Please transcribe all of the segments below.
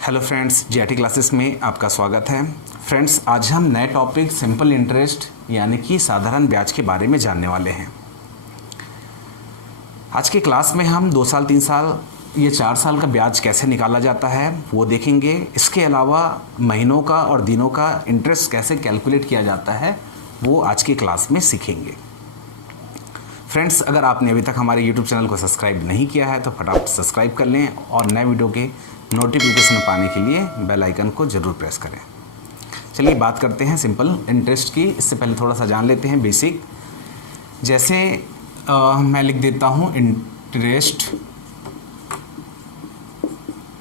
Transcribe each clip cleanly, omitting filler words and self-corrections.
Hello friends, GRT classes में आपका स्वागत है। फ्रेंड्स, आज हम नए टॉपिक सिंपल इंटरेस्ट यानी कि साधारण ब्याज के बारे में जानने वाले हैं। आज के क्लास में हम 2 साल 3 साल ये 4 साल का ब्याज कैसे निकाला जाता है वो देखेंगे। इसके अलावा महीनों का और दिनों का इंटरेस्ट कैसे कैलकुलेट किया जाता है वो आज की क्लास में सीखेंगे। फ्रेंड्स, अगर आपने अभी तक हमारे यूट्यूब चैनल को सब्सक्राइब नहीं किया है तो फटाफट सब्सक्राइब कर लें और नए वीडियो के नोटिफिकेशन पाने के लिए बेल आइकन को ज़रूर प्रेस करें। चलिए बात करते हैं सिंपल इंटरेस्ट की। इससे पहले थोड़ा सा जान लेते हैं बेसिक। जैसे मैं लिख देता हूँ इंटरेस्ट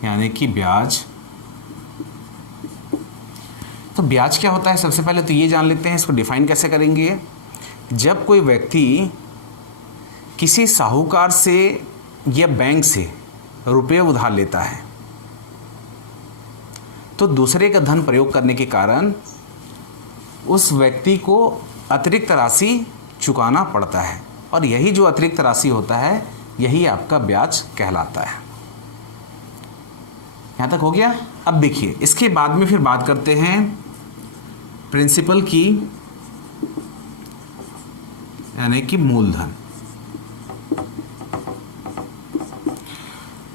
यानी कि ब्याज। तो ब्याज क्या होता है, सबसे पहले तो ये जान लेते हैं। इसको डिफाइन कैसे करेंगे। जब कोई व्यक्ति किसी साहूकार से या बैंक से रुपये उधार लेता है तो दूसरे का धन प्रयोग करने के कारण उस व्यक्ति को अतिरिक्त राशि चुकाना पड़ता है और यही जो अतिरिक्त राशि होता है यही आपका ब्याज कहलाता है। यहाँ तक हो गया। अब देखिए, इसके बाद में फिर बात करते हैं प्रिंसिपल की यानी कि मूलधन।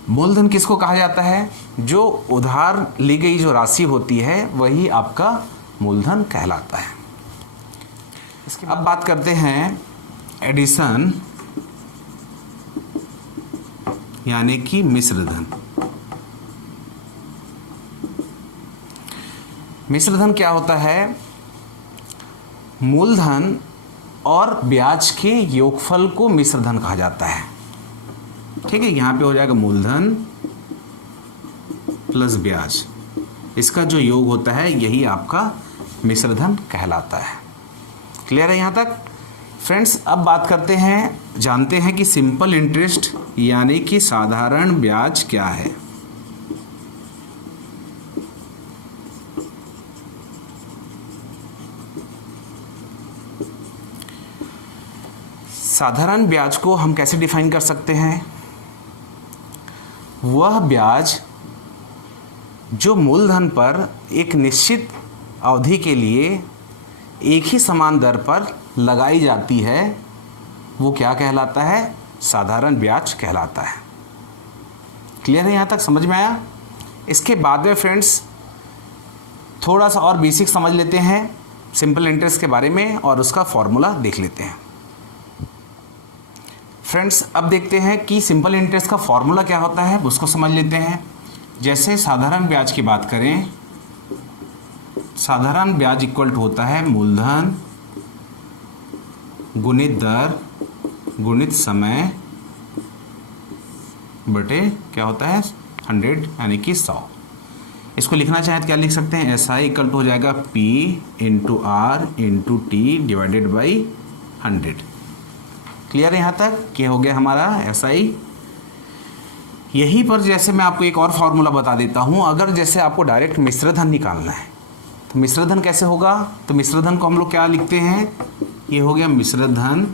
मूलधन किसको कहा जाता है? जो उधार ली गई जो राशि होती है वही आपका मूलधन कहलाता है। इसके अब बात करते हैं एडिशन यानी कि मिश्र धन। मिश्र धन क्या होता है? मूलधन और ब्याज के योगफल को मिश्र धन कहा जाता है। ठीक है, यहाँ पे हो जाएगा मूलधन प्लस ब्याज, इसका जो योग होता है यही आपका मिश्र धन कहलाता है। क्लियर है यहाँ तक? फ्रेंड्स, अब बात करते हैं, जानते हैं कि सिंपल इंटरेस्ट यानी कि साधारण ब्याज क्या है। साधारण ब्याज को हम कैसे डिफाइन कर सकते हैं? वह ब्याज जो मूलधन पर एक निश्चित अवधि के लिए एक ही समान दर पर लगाई जाती है वो क्या कहलाता है? साधारण ब्याज कहलाता है। क्लियर है यहाँ तक? समझ में आया? इसके बाद में फ्रेंड्स थोड़ा सा और बेसिक समझ लेते हैं सिंपल इंटरेस्ट के बारे में और उसका फॉर्मूला देख लेते हैं। फ्रेंड्स, अब देखते हैं कि सिंपल इंटरेस्ट का फॉर्मूला क्या होता है, उसको समझ लेते हैं। जैसे साधारण ब्याज की बात करें, साधारण ब्याज इक्वल टू होता है मूलधन गुणित दर गुणित समय बटे क्या होता है 100 यानी कि 100। इसको लिखना चाहें तो क्या लिख सकते हैं? SI इक्वल टू हो जाएगा P into R into T divided by 100। Clear है यहाँ तक? क्या हो गया हमारा SI। यहीं पर जैसे मैं आपको एक और फॉर्मूला बता देता हूँ। अगर जैसे आपको डायरेक्ट मिश्रधन निकालना है तो मिश्रधन कैसे होगा? तो मिश्रधन को हम लोग क्या लिखते हैं? ये हो गया मिश्रधन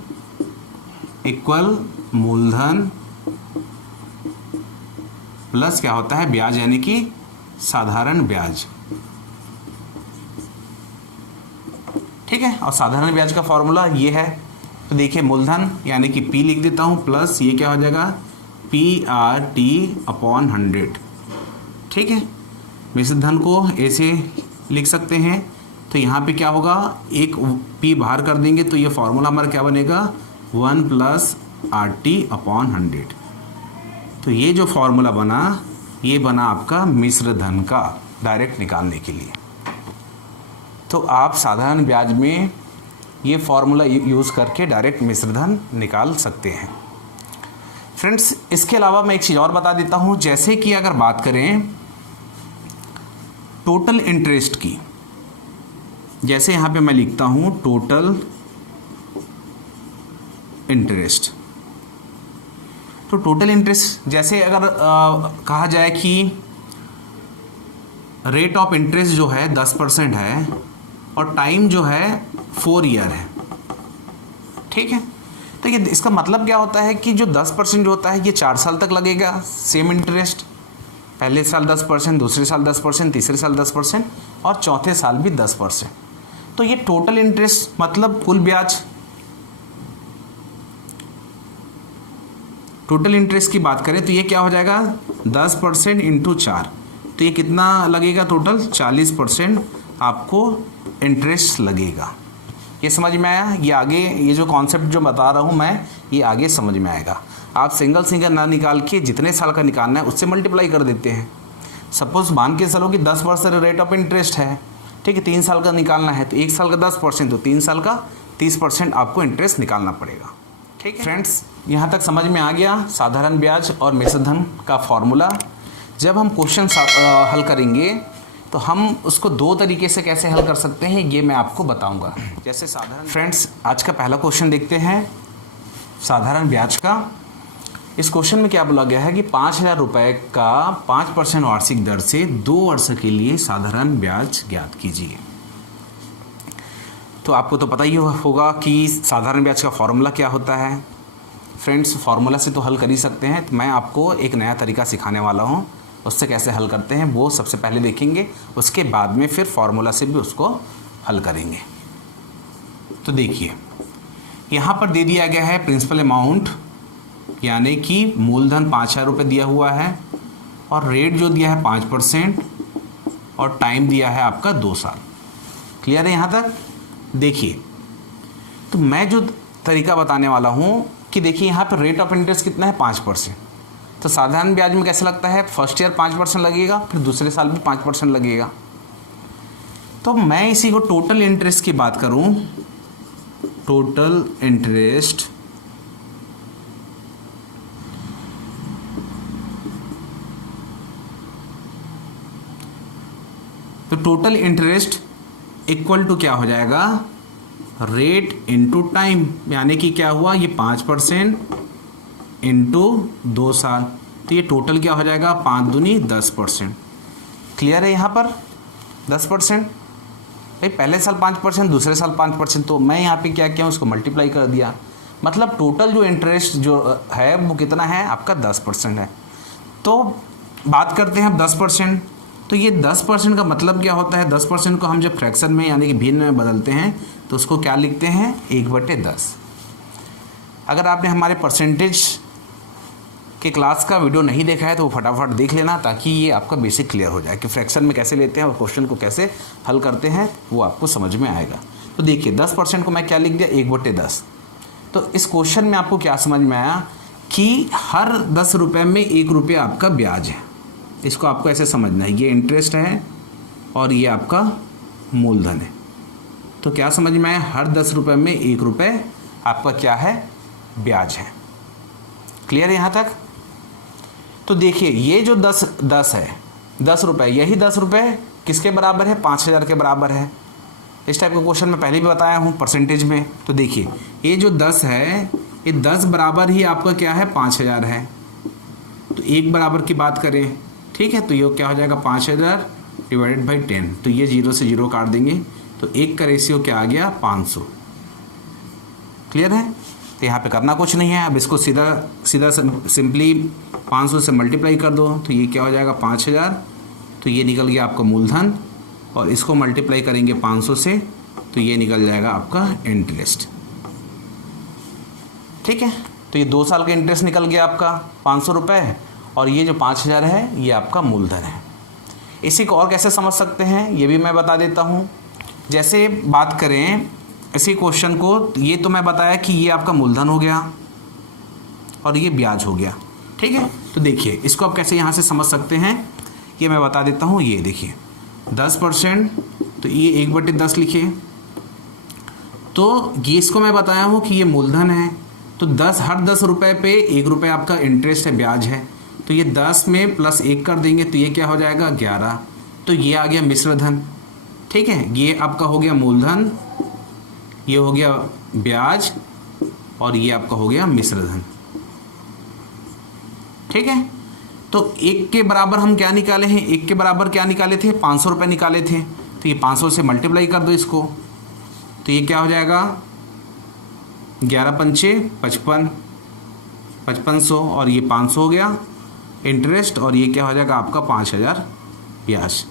इक्वल मूलधन प्लस क्या होता है ब्याज यानी कि साधारण ब्याज। ठीक है, और साधारण ब्याज का फॉर्मूला ये है। तो देखिए, मूलधन यानी कि P लिख देता हूँ प्लस ये क्या हो जाएगा PRT अपॉन 100। ठीक है, मिश्र धन को ऐसे लिख सकते हैं। तो यहाँ पे क्या होगा, एक P बाहर कर देंगे तो ये फॉर्मूला हमारा क्या बनेगा 1 प्लस RT अपॉन 100। तो ये जो फॉर्मूला बना ये बना आपका मिश्र धन का डायरेक्ट निकालने के लिए। तो आप साधारण ब्याज में ये फॉर्मूला यूज़ करके डायरेक्ट मिश्र धन निकाल सकते हैं। फ्रेंड्स, इसके अलावा मैं एक चीज़ और बता देता हूँ। जैसे कि अगर बात करें टोटल इंटरेस्ट की, जैसे यहाँ पे मैं लिखता हूँ टोटल इंटरेस्ट। तो टोटल इंटरेस्ट जैसे अगर कहा जाए कि रेट ऑफ इंटरेस्ट जो है 10% है और टाइम जो है 4 ईयर है। ठीक है, तो ये इसका मतलब क्या होता है कि जो 10% जो होता है ये 4 साल तक लगेगा सेम इंटरेस्ट। पहले साल 10%, दूसरे साल 10%, तीसरे साल 10% और चौथे साल भी 10%। तो ये टोटल इंटरेस्ट मतलब कुल ब्याज। टोटल इंटरेस्ट की बात करें तो ये क्या हो जाएगा 10% इंटू 4, तो ये कितना लगेगा टोटल 40% आपको इंटरेस्ट लगेगा। ये समझ में आया? ये आगे ये जो कॉन्सेप्ट जो बता रहा हूँ मैं, ये आगे समझ में आएगा। आप सिंगल सिंगल ना निकाल के जितने साल का निकालना है उससे मल्टीप्लाई कर देते हैं। सपोज मान के चलो कि 10% रेट ऑफ इंटरेस्ट है, ठीक है, 3 साल का निकालना है तो 1 साल का 10%, तो 3 साल का 30% आपको इंटरेस्ट निकालना पड़ेगा। ठीक है फ्रेंड्स, यहाँ तक समझ में आ गया साधारण ब्याज और मिश्रधन का फॉर्मूला। जब हम क्वेश्चन हल करेंगे तो हम उसको 2 तरीके से कैसे हल कर सकते हैं ये मैं आपको बताऊंगा। जैसे साधारण फ्रेंड्स, आज का पहला क्वेश्चन देखते हैं साधारण ब्याज का। इस क्वेश्चन में क्या बोला गया है कि 5,000 रुपये का 5% वार्षिक दर से 2 वर्ष के लिए साधारण ब्याज ज्ञात कीजिए। तो आपको तो पता ही होगा कि साधारण ब्याज का फॉर्मूला क्या होता है। फ्रेंड्स, फार्मूला से तो हल कर ही सकते हैं, तो मैं आपको एक नया तरीका सिखाने वाला हूँ, उससे कैसे हल करते हैं वो सबसे पहले देखेंगे, उसके बाद में फिर फार्मूला से भी उसको हल करेंगे। तो देखिए यहाँ पर दे दिया गया है प्रिंसिपल अमाउंट, यानी कि मूलधन 5,000 रुपये दिया हुआ है और रेट जो दिया है 5% और टाइम दिया है आपका 2 साल। क्लियर है यहाँ तक? देखिए, तो मैं जो तरीका बताने वाला हूँ कि देखिए यहाँ पर रेट ऑफ इंटरेस्ट कितना है 5%। तो साधारण ब्याज में कैसे लगता है, फर्स्ट ईयर 5% लगेगा, फिर दूसरे साल भी 5% लगेगा। तो मैं इसी को टोटल इंटरेस्ट की बात करूं, टोटल इंटरेस्ट तो टोटल इंटरेस्ट इक्वल टू क्या हो जाएगा, रेट इनटू टाइम, यानी कि क्या हुआ ये 5% इंटू 2 साल, तो ये टोटल क्या हो जाएगा 5 दूनी 10%। क्लियर है यहाँ पर 10%? भाई पहले साल 5%, दूसरे साल 5%, तो मैं यहाँ पे क्या किया उसको मल्टीप्लाई कर दिया, मतलब टोटल जो इंटरेस्ट जो है वो कितना है आपका 10% है। तो बात करते हैं अब 10%। तो ये 10% का मतलब क्या होता है, 10% को हम जब फ्रैक्शन में यानी कि भिन्न में बदलते हैं तो उसको क्या लिखते हैं 1/10। अगर आपने हमारे परसेंटेज के क्लास का वीडियो नहीं देखा है तो वो फटाफट देख लेना, ताकि ये आपका बेसिक क्लियर हो जाए कि फ्रैक्शन में कैसे लेते हैं और क्वेश्चन को कैसे हल करते हैं, वो आपको समझ में आएगा। तो देखिए 10% को मैं क्या लिख दिया 1/10। तो इस क्वेश्चन में आपको क्या समझ में आया कि हर 10 रुपये में 1 रुपया आपका ब्याज है। इसको आपको ऐसे समझना है, ये इंटरेस्ट है और ये आपका मूलधन है। तो क्या समझ में आया, हर 10 रुपये में 1 रुपये आपका क्या है, ब्याज है। क्लियर है यहाँ तक? तो देखिए ये जो 10 है 10 रुपये, यही 10 रुपये किसके बराबर है, 5,000 के बराबर है। इस टाइप का क्वेश्चन मैं पहले भी बताया हूँ परसेंटेज में। तो देखिए ये जो 10 है, ये 10 बराबर ही आपका क्या है 5,000 है। तो 1 बराबर की बात करें, ठीक है, तो ये क्या हो जाएगा 5,000 डिवाइडेड बाई 10, तो ये 0 से 0 काट देंगे, तो 1 का रेशियो क्या आ गया 500। क्लियर है? तो यहाँ पे करना कुछ नहीं है, अब इसको सीधा सीधा सिंपली 500 से मल्टीप्लाई कर दो, तो ये क्या हो जाएगा 5,000, तो ये निकल गया आपका मूलधन, और इसको मल्टीप्लाई करेंगे 500 से, तो ये निकल जाएगा आपका इंटरेस्ट। ठीक है, तो ये 2 साल का इंटरेस्ट निकल गया आपका 500 रुपये, और ये जो 5,000 है ये आपका मूलधन है। इसी को और कैसे समझ सकते हैं ये भी मैं बता देता हूँ। जैसे बात करें इसी क्वेश्चन को, ये तो मैं बताया कि ये आपका मूलधन हो गया और ये ब्याज हो गया। ठीक है, तो देखिए इसको आप कैसे यहाँ से समझ सकते हैं ये मैं बता देता हूँ। ये देखिए 10%, तो ये 1/10 लिखिए। तो ये इसको मैं बताया हूँ कि ये मूलधन है, तो हर 10 रुपये पे 1 रुपये आपका इंटरेस्ट है, ब्याज है। तो ये 10 में प्लस 1 कर देंगे तो ये क्या हो जाएगा 11। तो ये आ गया मिश्रधन। ठीक है, ये आपका हो गया मूलधन, ये हो गया ब्याज, और ये आपका हो गया मिश्रधन। ठीक है, तो 1 के बराबर हम क्या निकाले हैं, 1 के बराबर क्या निकाले थे 500 रुपये निकाले थे। तो ये 500 से मल्टीप्लाई कर दो इसको, तो ये क्या हो जाएगा 11 पंचे 55, 5500, और ये 500 हो गया, इंटरेस्ट और ये क्या हो जाएगा आपका 5000 ब्याज।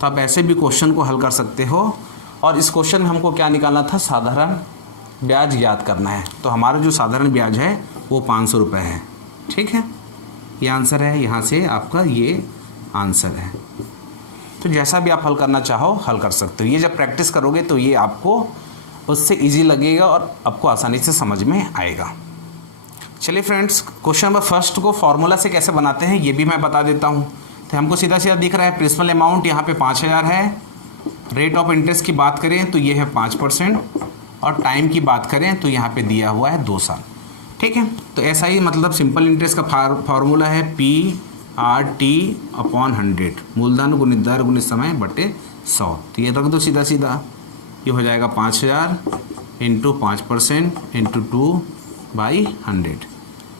तो आप ऐसे भी क्वेश्चन को हल कर सकते हो। और इस क्वेश्चन में हमको क्या निकालना था, साधारण ब्याज याद करना है। तो हमारा जो साधारण ब्याज है वो 500 रुपये है। ठीक है, ये आंसर है, यहाँ से आपका ये आंसर है। तो जैसा भी आप हल करना चाहो हल कर सकते हो। ये जब प्रैक्टिस करोगे तो ये आपको उससे इजी लगेगा और आपको आसानी से समझ में आएगा। चलिए फ्रेंड्स, क्वेश्चन नंबर फर्स्ट को फॉर्मूला से कैसे बनाते हैं ये भी मैं बता देता हूँ। तो हमको सीधा सीधा दिख रहा है प्रिंसिपल अमाउंट यहाँ पे 5000 है। रेट ऑफ इंटरेस्ट की बात करें तो ये है 5% और टाइम की बात करें तो यहाँ पे दिया हुआ है 2 साल। ठीक है, तो ऐसा ही मतलब सिंपल इंटरेस्ट का फार्मूला है PRT/100, मूलधन गुणित दर गुणित समय बटे 100। तो ये रख दो सीधा सीधा, ये हो जाएगा 5000 इंटू 5% इंटू 2/100।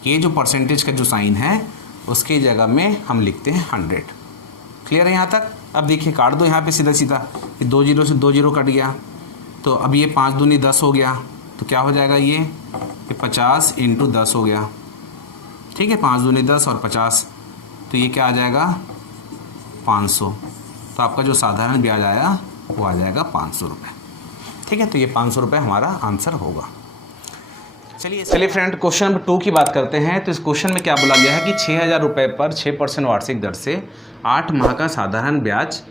ये जो परसेंटेज का जो साइन है उसकी जगह में हम लिखते हैं 100। क्लियर है यहाँ तक? अब देखिए काट दो यहाँ पे सीधा सीधा, ये 2 जीरो से 2 जीरो कट गया। तो अब ये 5 दूनी 10 हो गया। तो क्या हो जाएगा, ये 50 इंटू 10 हो गया। ठीक है, 5 दूनी 10 और 50, तो ये क्या आ जाएगा 500। तो आपका जो साधारण ब्याज आया वो आ जाएगा 500 रुपये। ठीक है, तो ये 500 रुपये हमारा आंसर होगा। चलिए फ्रेंड, क्वेश्चन नंबर 2 की बात करते हैं। तो इस क्वेश्चन में क्या बोला गया है कि 6000 रुपये पर 6% वार्षिक दर से 8 माह का साधारण ब्याज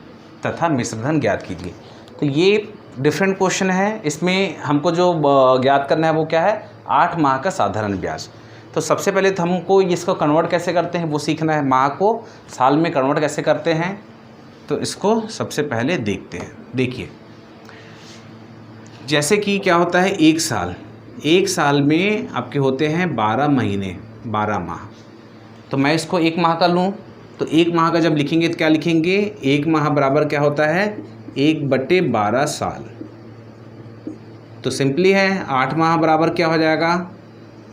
तथा मिश्रधन ज्ञात कीजिए। तो ये डिफरेंट क्वेश्चन है। इसमें हमको जो ज्ञात करना है वो क्या है, 8 माह का साधारण ब्याज। तो सबसे पहले तो हमको इसको कन्वर्ट कैसे करते हैं वो सीखना है। माह को साल में कन्वर्ट कैसे करते हैं, तो इसको सबसे पहले देखते हैं। देखिए, जैसे कि क्या होता है, एक साल में आपके होते हैं 12 महीने, 12 माह। तो मैं इसको 1 माह का लूँ, तो 1 माह का जब लिखेंगे तो क्या लिखेंगे, 1 माह बराबर क्या होता है 1/12 साल। तो सिंपली है 8 माह बराबर क्या हो जाएगा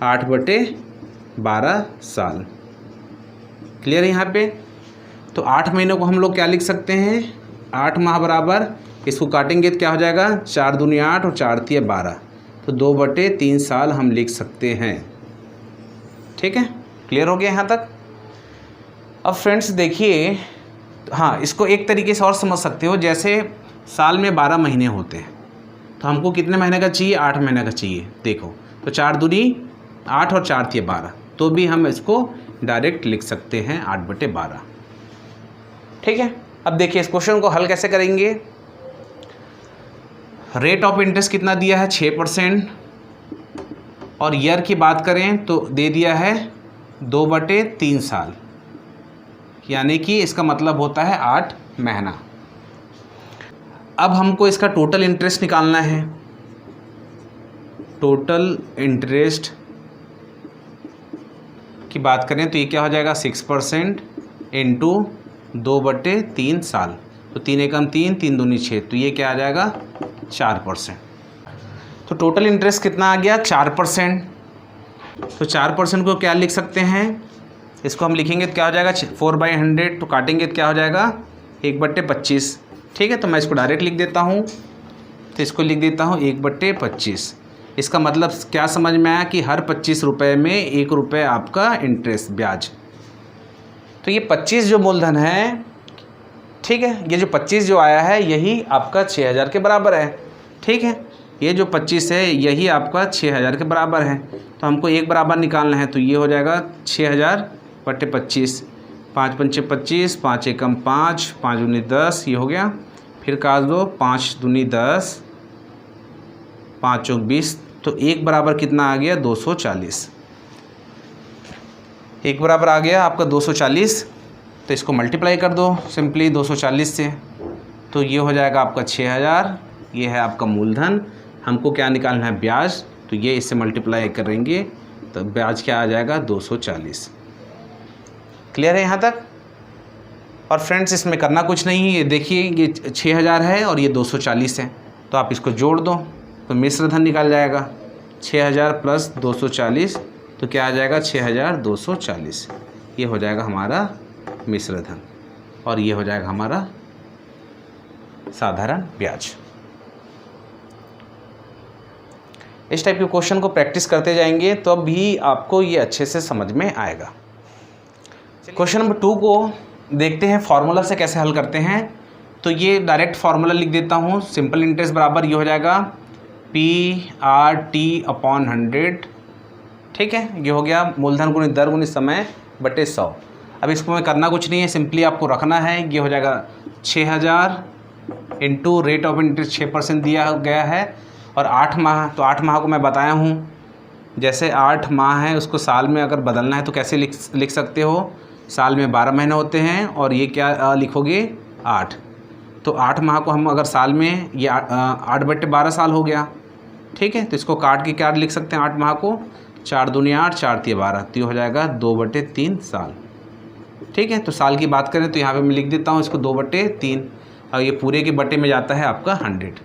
8/12 साल। क्लियर है यहाँ पे? तो 8 महीनों को हम लोग क्या लिख सकते हैं, 8 माह बराबर, इसको काटेंगे तो क्या हो जाएगा 4 दूनी 8 और 4 तिया 12, तो 2/3 साल हम लिख सकते हैं। ठीक है, क्लियर हो गया यहाँ तक? अब फ्रेंड्स देखिए, हाँ, इसको एक तरीके से और समझ सकते हो। जैसे साल में 12 महीने होते हैं, तो हमको कितने महीने का चाहिए, 8 महीने का चाहिए। देखो, तो 4 दूनी 8 और 4 तिया 12, तो भी हम इसको डायरेक्ट लिख सकते हैं 8/12। ठीक है, अब देखिए इस क्वेश्चन को हल कैसे करेंगे। रेट ऑफ इंटरेस्ट कितना दिया है 6%, और ईयर की बात करें तो दे दिया है 2/3 साल, यानी कि इसका मतलब होता है 8 महीना। अब हमको इसका टोटल इंटरेस्ट निकालना है। टोटल इंटरेस्ट की बात करें तो ये क्या हो जाएगा 6% इंटू 2/3 साल, तो 3 एकम 3, 3 दूनी 6, तो ये क्या आ जाएगा 4%। तो टोटल इंटरेस्ट कितना आ गया 4%। तो 4% को क्या लिख सकते हैं, इसको हम लिखेंगे तो क्या हो जाएगा 4/100, तो काटेंगे तो क्या हो जाएगा 1/25। ठीक है, तो मैं इसको डायरेक्ट लिख देता हूँ। तो इसको लिख देता हूँ 1/25। इसका मतलब क्या समझ में आया कि हर 25 रुपये में 1 रुपये आपका इंटरेस्ट ब्याज। तो ये 25 जो मूलधन है, ठीक है, ये जो 25 जो आया है यही आपका 6000 के बराबर है। ठीक है, ये जो 25 है यही आपका 6000 के बराबर है। तो हमको एक बराबर निकालना है, तो ये हो जाएगा 6000/25। 5 पंचे 25, 5 एकम 5, 5 दूनी 10, ये हो गया। फिर काट दो, 5 दूनी 10, 5 चौक 20, तो एक बराबर कितना आ गया 240। एक बराबर आ गया आपका 240। तो इसको मल्टीप्लाई कर दो सिंपली 240 से, तो ये हो जाएगा आपका 6000। ये है आपका मूलधन। हमको क्या निकालना है ब्याज, तो ये इससे मल्टीप्लाई करेंगे तो ब्याज क्या आ जाएगा 240। क्लियर है यहाँ तक? और फ्रेंड्स इसमें करना कुछ नहीं है। ये देखिए, ये 6000 है और ये 240 है, तो आप इसको जोड़ दो तो मिश्रधन निकाल जाएगा। 6000 प्लस 240, तो क्या आ जाएगा 6240। ये हो जाएगा हमारा मिश्रधन और ये हो जाएगा हमारा साधारण ब्याज। इस टाइप के क्वेश्चन को प्रैक्टिस करते जाएंगे तो भी आपको ये अच्छे से समझ में आएगा। क्वेश्चन नंबर 2 को देखते हैं फार्मूला से कैसे हल करते हैं। तो ये डायरेक्ट फार्मूला लिख देता हूँ, सिंपल इंटरेस्ट बराबर ये हो जाएगा PRT/100, ठीक है। ये हो गया मूलधन गुणित दर गुणित समय बटे 100। अब इसको मैं करना कुछ नहीं है, सिंपली आपको रखना है। ये हो जाएगा 6000 इंटू रेट ऑफ इंटरेस्ट 6% दिया गया है और 8 माह, तो 8 माह को मैं बताया हूँ। जैसे 8 माह है उसको साल में अगर बदलना है तो कैसे लिख सकते हो, साल में 12 महीने होते हैं और ये क्या लिखोगे 8। तो 8 माह को हम अगर साल में, ये 8/12 साल हो गया, ठीक है। तो इसको काट के क्या लिख सकते हैं 8 माह को, 4 दूनी 8, 4 तिया 12, तो ये हो जाएगा 2/3 साल, ठीक है। तो साल की बात करें तो यहाँ पे मैं लिख देता हूँ इसको 2/3 और ये पूरे के बटे में जाता है आपका 100,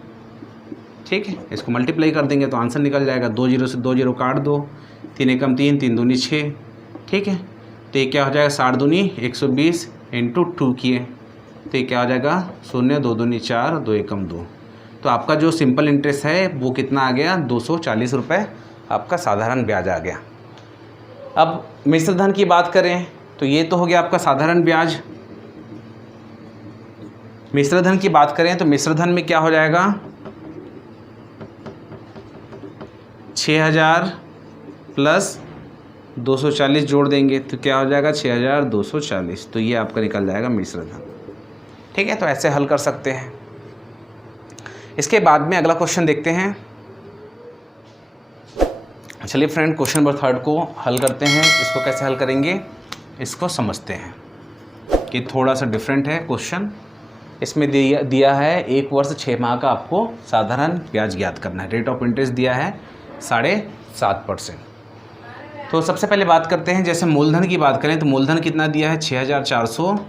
ठीक है। इसको मल्टीप्लाई कर देंगे तो आंसर निकल जाएगा। 2 0 से 2 0 काट दो, 3 एकम 3, 3 दूनी 6, ठीक है। तो ये क्या हो जाएगा 60 दूनी 120 इंटू 2 किए, तो ये क्या हो जाएगा 0, 2 दूनी 4, 2 एकम 2। तो आपका जो सिंपल इंटरेस्ट है वो कितना आ गया 240 रुपये आपका साधारण ब्याज आ गया। अब मिश्र धन की बात करें तो ये तो हो गया आपका साधारण ब्याज। मिश्र धन की बात करें तो मिश्र धन में क्या हो जाएगा 6000 प्लस 240 जोड़ देंगे तो क्या हो जाएगा 6240, तो ये आपका निकल जाएगा मिश्र धन, ठीक है। तो ऐसे हल कर सकते हैं। इसके बाद में अगला क्वेश्चन देखते हैं। चलिए फ्रेंड, क्वेश्चन नंबर 3 को हल करते हैं। इसको कैसे हल करेंगे इसको समझते हैं कि थोड़ा सा डिफरेंट है क्वेश्चन। इसमें दिया है 1 वर्ष 6 माह का आपको साधारण ब्याज ज्ञात करना है। रेट ऑफ इंटरेस्ट दिया है 7.5%। तो सबसे पहले बात करते हैं, जैसे मूलधन की बात करें तो मूलधन कितना दिया है 6400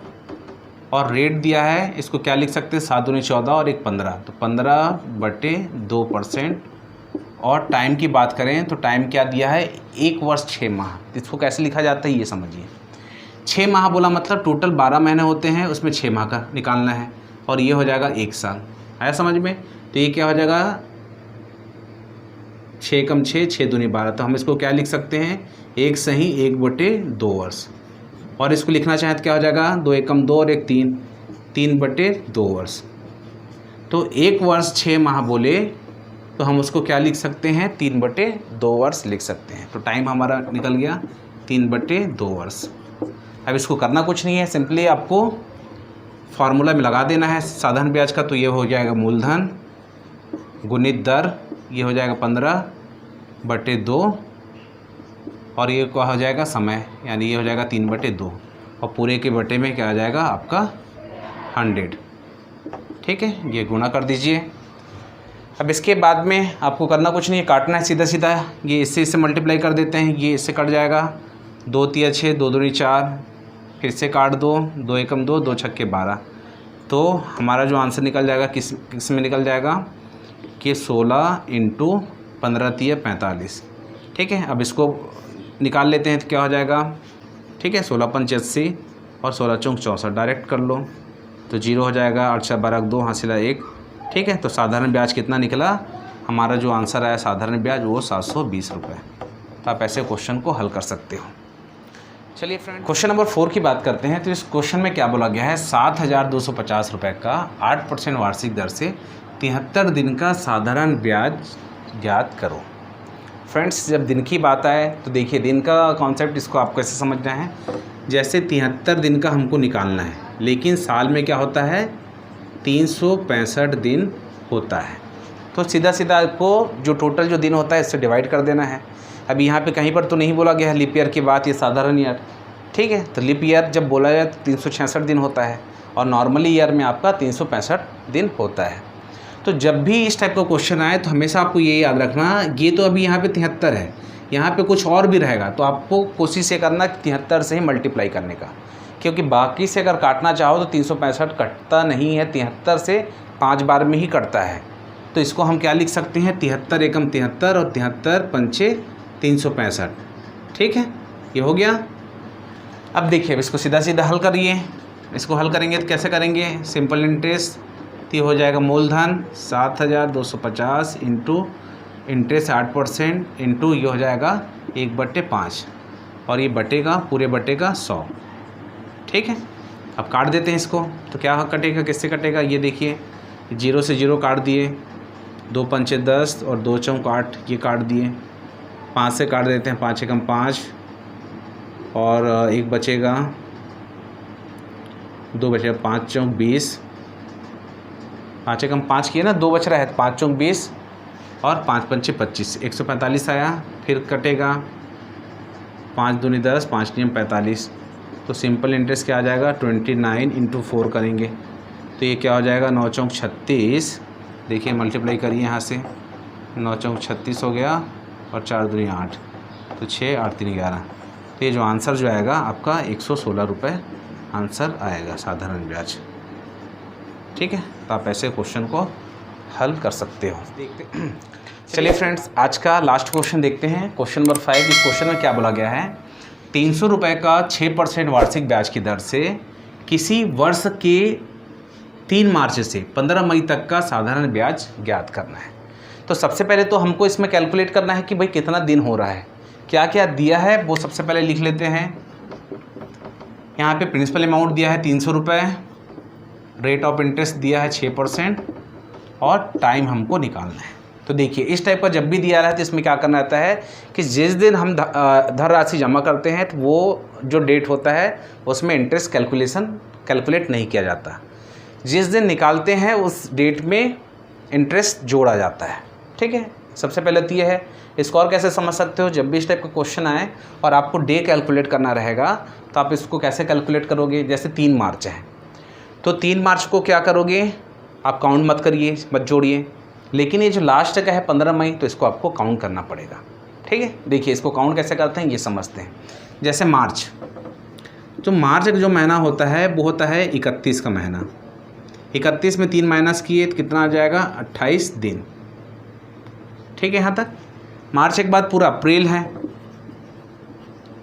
और रेट दिया है, इसको क्या लिख सकते हैं 7 दूनी 14 और 1 15, तो 15/2%। और टाइम की बात करें तो टाइम क्या दिया है 1 वर्ष 6 माह। इसको कैसे लिखा जाता है ये समझिए। 6 माह बोला मतलब टोटल 12 महीने होते हैं, उसमें 6 माह का निकालना है और ये हो जाएगा 1 साल। आया समझ में। तो ये क्या हो जाएगा 6 कम 6, 6 दूनी 12, तो हम इसको क्या लिख सकते हैं 1 सही 1/2 वर्ष। और इसको लिखना चाहें तो क्या हो जाएगा 2 एकम 2 और 1 3, 3/2 वर्ष। तो 1 वर्ष 6 माह बोले तो हम उसको क्या लिख सकते हैं 3/2 वर्ष लिख सकते हैं। तो टाइम हमारा निकल गया 3/2 वर्ष। अब इसको करना कुछ नहीं है, सिंपली आपको फार्मूला में लगा देना है साधारण ब्याज का। तो ये हो जाएगा मूलधन गुणित दर, ये हो जाएगा 15/2 और ये क्या हो जाएगा समय, यानी ये हो जाएगा 3/2 और पूरे के बटे में क्या आ जाएगा आपका 100, ठीक है। ये गुणा कर दीजिए। अब इसके बाद में आपको करना कुछ नहीं है, काटना है सीधा सीधा। ये इससे मल्टीप्लाई कर देते हैं, ये इससे कट जाएगा 2 तिया 6, 2 दूनी 4, फिर से काट दो, 2 एकम 2, 2 छक्के 12। तो हमारा जो आंसर निकल जाएगा किस में निकल जाएगा कि 16 इंटू 15 तिया 45, ठीक है। अब इसको निकाल लेते हैं तो क्या हो जाएगा, ठीक है। 16 पंच 80 और 16 चौक 64, डायरेक्ट कर लो तो 0 हो जाएगा। 8 6 12 2 हासिला 1, ठीक है। तो साधारण ब्याज कितना निकला, हमारा जो आंसर आया साधारण ब्याज वो 720 रुपये। तो आप ऐसे क्वेश्चन को हल कर सकते हो। चलिए फ्रेंड, क्वेश्चन नंबर 4 की बात करते हैं। तो इस क्वेश्चन में क्या बोला गया है 7250 रुपये का 8% वार्षिक दर से 73 दिन का साधारण ब्याज ज्ञात करो। फ्रेंड्स, जब दिन की बात आए तो देखिए दिन का कॉन्सेप्ट इसको आपको कैसे समझना है, जैसे 73 दिन का हमको निकालना है, लेकिन साल में क्या होता है 365 दिन होता है। तो सीधा सीधा आपको जो टोटल जो दिन होता है इससे डिवाइड कर देना है। अब यहाँ पे कहीं पर तो नहीं बोला गया है लीप ईयर की बात, ये साधारण ईयर, ठीक है। तो लीप ईयर जब बोला जाए तो 366 दिन होता है और नॉर्मली ईयर में आपका 365 दिन होता है। तो जब भी इस टाइप का क्वेश्चन आए तो हमेशा आपको ये याद रखना, ये तो अभी यहाँ पे 73 है, यहाँ पे कुछ और भी रहेगा, तो आपको कोशिश ये करना 73 से ही मल्टीप्लाई करने का, क्योंकि बाकी से अगर काटना चाहो तो 365 कटता नहीं है, 73 से 5 बार में ही कटता है। तो इसको हम क्या लिख सकते हैं 73 एकम 73 और 73 पंचे 365, ठीक है। ये हो गया। अब देखिए अब इसको सीधा सीधा हल करिए। इसको हल करेंगे तो कैसे करेंगे, सिंपल इंटरेस्ट तो हो जाएगा मूलधन 7250 इंटू इंटरेस्ट 8% इंटू ये हो जाएगा 1/5 और ये बटेगा पूरे बटेगा 100, ठीक है, अब काट देते हैं इसको। तो क्या कटेगा, किससे कटेगा, ये देखिए 0 से 0 काट दिए, 2 पंचे 10 और 2 चौक 8, ये काट दिए। 5 से काट देते हैं, 5 एकम 5 और एक बचेगा, 2 बचेगा, 5 चौक 20, 5 एकम 5 किए ना, 2 बच रहा है, 5 चौक 20 और 5 पंचे 25, 145 आया। फिर कटेगा 5 दूनी 10, 5 नियम 45। तो सिंपल इंटरेस्ट क्या आ जाएगा, 29 × 4 करेंगे तो ये क्या हो जाएगा, 9 चौक 36। देखिए मल्टीप्लाई करिए यहाँ से, 9 चौक 36 हो गया और 4 दूनी 8, तो 6 8 3 11। तो ये जो आंसर जो आएगा आपका 116 रुपये आंसर आएगा साधारण ब्याज। ठीक है, तो आप ऐसे क्वेश्चन को हल कर सकते हो। देखते चलिए फ्रेंड्स, आज का लास्ट क्वेश्चन देखते हैं, क्वेश्चन नंबर 5। इस क्वेश्चन में क्या बोला गया है, 300 रुपये का 6% वार्षिक ब्याज की दर से किसी वर्ष के 3 मार्च से 15 मई तक का साधारण ब्याज ज्ञात करना है। तो सबसे पहले तो हमको इसमें कैलकुलेट करना है कि भाई कितना दिन हो रहा है, क्या क्या दिया है वो सबसे पहले लिख लेते हैं। यहाँ पे प्रिंसिपल अमाउंट दिया है 300 रुपये, रेट ऑफ इंटरेस्ट दिया है 6% और टाइम हमको निकालना है। तो देखिए इस टाइप का जब भी दिया रहा है तो इसमें क्या करना रहता है कि जिस दिन हम धन राशि जमा करते हैं तो वो जो डेट होता है उसमें इंटरेस्ट कैलकुलेट नहीं किया जाता, जिस दिन निकालते हैं उस डेट में इंटरेस्ट जोड़ा जाता है। ठीक है, सबसे पहले तो ये है। इसको और कैसे समझ सकते हो, जब भी इस टाइप का क्वेश्चन आए और आपको डे कैलकुलेट करना रहेगा तो आप इसको कैसे कैलकुलेट करोगे, जैसे 3 मार्च है तो 3 मार्च को क्या करोगे, आप काउंट मत करिए, मत जोड़िए, लेकिन ये जो लास्ट का है 15 मई तो इसको आपको काउंट करना पड़ेगा। ठीक है, देखिए इसको काउंट कैसे करते हैं ये समझते हैं। जैसे मार्च, जो मार्च का जो महीना होता है वो होता है 31 का महीना। 31 में 3 माइनस किए तो कितना आ जाएगा, 28 दिन। ठीक है, यहाँ तक मार्च के बाद पूरा अप्रैल है,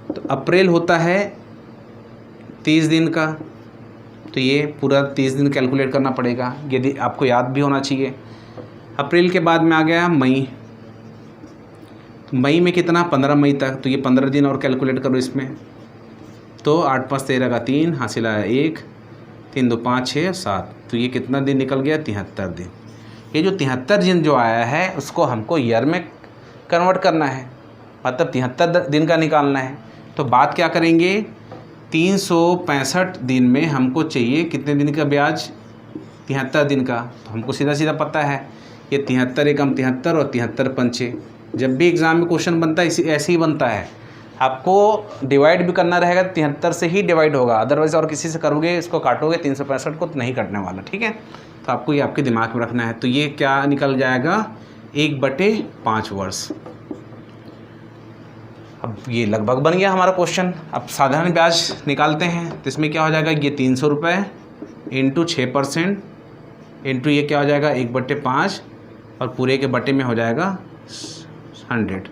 तो अप्रैल होता है 30 दिन का, तो ये पूरा 30 दिन कैलकुलेट करना पड़ेगा, यदि आपको याद भी होना चाहिए। अप्रैल के बाद में आ गया मई, तो मई में कितना, 15 मई तक, तो ये 15 दिन और कैलकुलेट करो इसमें। तो 8 5 13 का 3 हासिल आया 1, 3 2 5 6 7, तो ये कितना दिन निकल गया, 73 दिन। ये जो 73 दिन जो आया है उसको हमको ईयर में कन्वर्ट करना है, मतलब 73 दिन का निकालना है। तो बात क्या करेंगे, 365 दिन में हमको चाहिए कितने दिन का ब्याज, 73 दिन का। तो हमको सीधा सीधा पता है ये 73 एकम 73 और 73 पंचे। जब भी एग्ज़ाम में क्वेश्चन बनता है ऐसे ही बनता है, आपको डिवाइड भी करना रहेगा 73 से ही डिवाइड होगा, अदरवाइज़ और किसी से करोगे इसको काटोगे 365 को तो नहीं कटने वाला। ठीक है, तो आपको ये आपके दिमाग में रखना है। तो ये क्या निकल जाएगा, 1/5 वर्ष। अब ये लगभग बन गया हमारा क्वेश्चन। अब साधारण ब्याज निकालते हैं, तो इसमें क्या हो जाएगा, ये 300 रुपये इंटू 6% इंटू ये क्या हो जाएगा 1/5 और पूरे के बटे में हो जाएगा 100।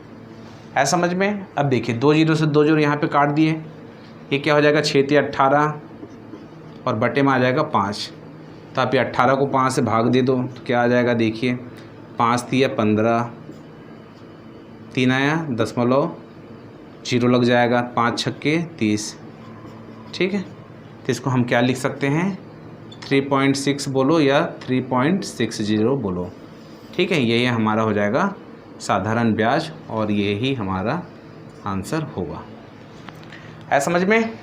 है समझ में। अब देखिए 2 जीरो से 2 जीरो यहाँ पे काट दिए, ये क्या हो जाएगा 6 × 18 और बटे में आ जाएगा 5। तो आप ये 18 को 5 से भाग दे दो तो क्या आ जाएगा, देखिए 5 × 15, 3 आया 0.0 लग जाएगा, 5 छक्के 30। ठीक है, तो इसको हम क्या लिख सकते हैं, 3.6 बोलो या 3.60 बोलो। ठीक है, यही हमारा हो जाएगा साधारण ब्याज और यही हमारा आंसर होगा। है समझ में।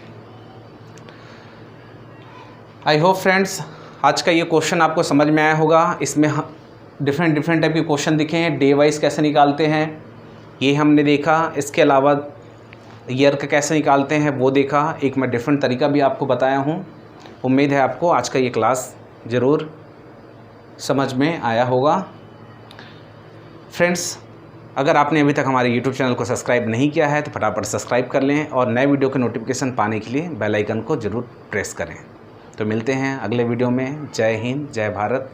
आई होप फ्रेंड्स आज का ये क्वेश्चन आपको समझ में आया होगा। इसमें डिफरेंट टाइप के क्वेश्चन दिखे हैं, डे वाइज कैसे निकालते हैं ये हमने देखा, इसके अलावा ईयर का कैसे निकालते हैं वो देखा। एक मैं डिफरेंट तरीका भी आपको बताया हूँ। उम्मीद है आपको आज का ये क्लास ज़रूर समझ में आया होगा। फ्रेंड्स अगर आपने अभी तक हमारे YouTube चैनल को सब्सक्राइब नहीं किया है तो फटाफट सब्सक्राइब कर लें और नए वीडियो के नोटिफिकेशन पाने के लिए बेल आइकन को ज़रूर प्रेस करें। तो मिलते हैं अगले वीडियो में। जय हिंद, जय भारत।